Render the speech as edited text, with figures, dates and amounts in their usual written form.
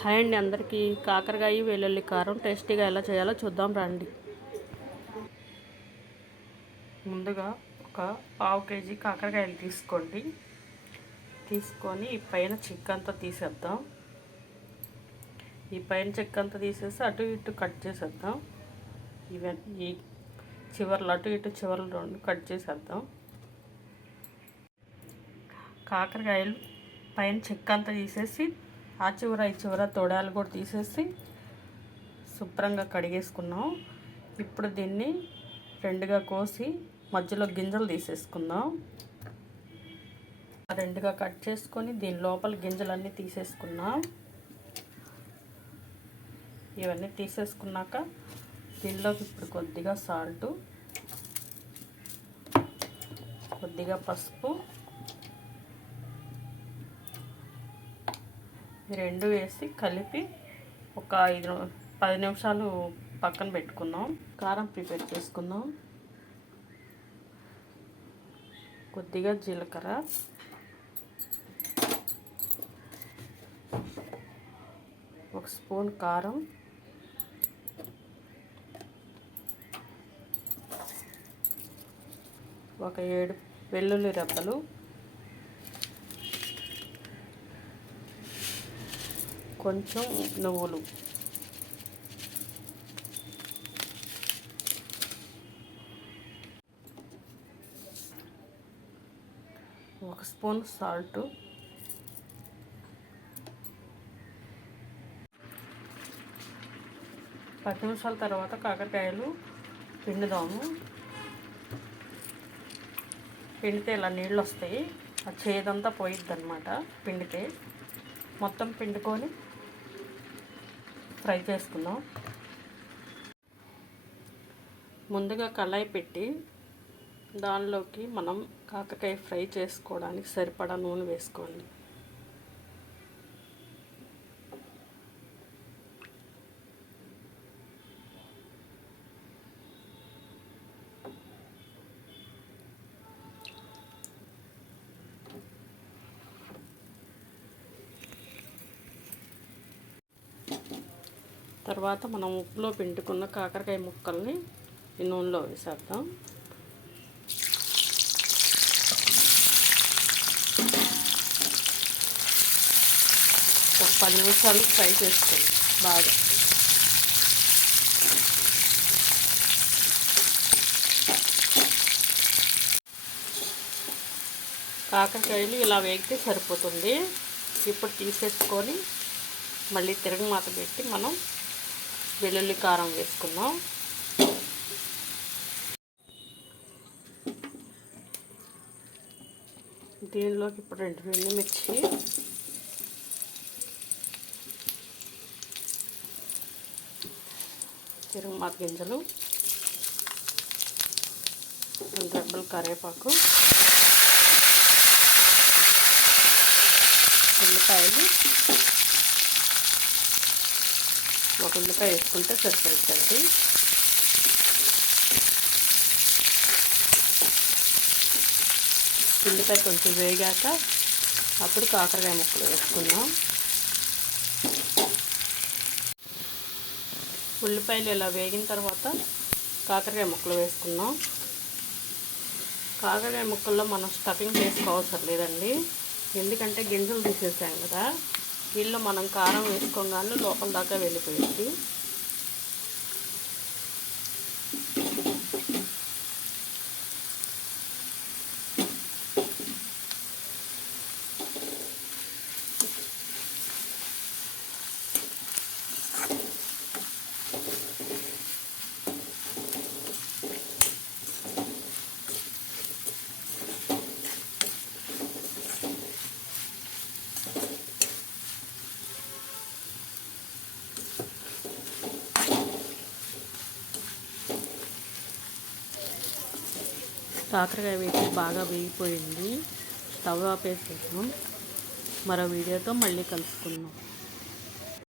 Hi అండి అందరికీ. కాకరకాయ వెల్లుల్లి కారం టేస్టీగా ఎలా చేయాలో చూద్దాం రండి. ముందుగా ఒక పావు కేజీ కాకరకాయలు తీసుకొని ఈ పైన చెక్కంతా తీసేద్దాం. ఈ పైన చెక్కంతా తీసేసి అటు ఇటు కట్ చేసేద్దాం. ఈ చివర్లు అటు ఇటు చివర్లు రెండు కట్ చేసేద్దాం. కాకరకాయలు పైన చెక్కంతా తీసేసి ఆ చివర ఈ చివర తొడాలు కూడా తీసేసి శుభ్రంగా కడిగేసుకున్నాం. ఇప్పుడు దీన్ని రెండుగా కోసి మధ్యలో గింజలు తీసేసుకుందాం. రెండుగా కట్ చేసుకొని దీని లోపల గింజలన్నీ తీసేసుకున్నాం. ఇవన్నీ తీసేసుకున్నాక దీనిలోకి ఇప్పుడు కొద్దిగా సాల్టు, కొద్దిగా పసుపు ఈ రెండు వేసి కలిపి ఒక 10 నిమిషాలు పక్కన పెట్టుకుందాం. కారం ప్రిపేర్ చేసుకుందాం. కొద్దిగా జీలకర్ర, ఒక స్పూన్ కారం, ఒక 7 వెల్లుల్లి రెబ్బలు, కొంచెం నువ్వులు, ఒక స్పూన్ సాల్ట్, పది నిమిషాల తర్వాత కాకరకాయలు పిండుదాము. పిండితే ఇలా నీళ్ళు వస్తాయి. ఆ చేదంతా పోయిద్ది అన్నమాట. పిండితే మొత్తం పిండుకొని ఫ్రై చేసుకుందాం. ముందుగా కళాయి పెట్టి దానిలోకి మనం కాకరకాయ ఫ్రై చేసుకోవడానికి సరిపడా నూనె వేసుకోండి. తర్వాత మనం ఉప్పులో పిండుకున్న కాకరకాయ ముక్కల్ని ఈ నూనెలో వేసేద్దాం. ఒక 10 నిమిషాలు ఫ్రై చేసుకోండి బాగా. కాకరకాయలు ఇలా వేగితే సరిపోతుంది. ఇప్పుడు తీసేసుకొని మళ్ళీ తిరగమాత పెట్టి మనం వెల్లుల్లి కారం వేసుకుందాం. దీనిలోకి ఇప్పుడు 2 ఎండుమిర్చి, తిరగమాత గింజలు, 2 రెబ్బలు కరివేపాకు, ఉల్లిపాయలు, ఒక ఉల్లిపాయ వేసుకుంటే సరిపోతుందండి. ఉల్లిపాయ కొంచెం వేగాక అప్పుడు కాకరకాయ ముక్కలు వేసుకుందాం. ఉల్లిపాయలు ఇలా వేగిన తర్వాత కాకరకాయ ముక్కలు వేసుకుందాం. కాకరకాయ ముక్కల్లో మనం స్టఫింగ్ చేసుకోవసరం లేదండి, ఎందుకంటే గింజలు తీసేసాం కదా. వీళ్ళు మనం కారం వేసుకోగానే లోపల దాకా వెళ్ళిపోయింది. కాకరకాయ వేసి బాగా వేగిపోయింది. స్టవ్ ఆపేసేసాం. మరో వీడియోతో మళ్ళీ కలుసుకుందాం.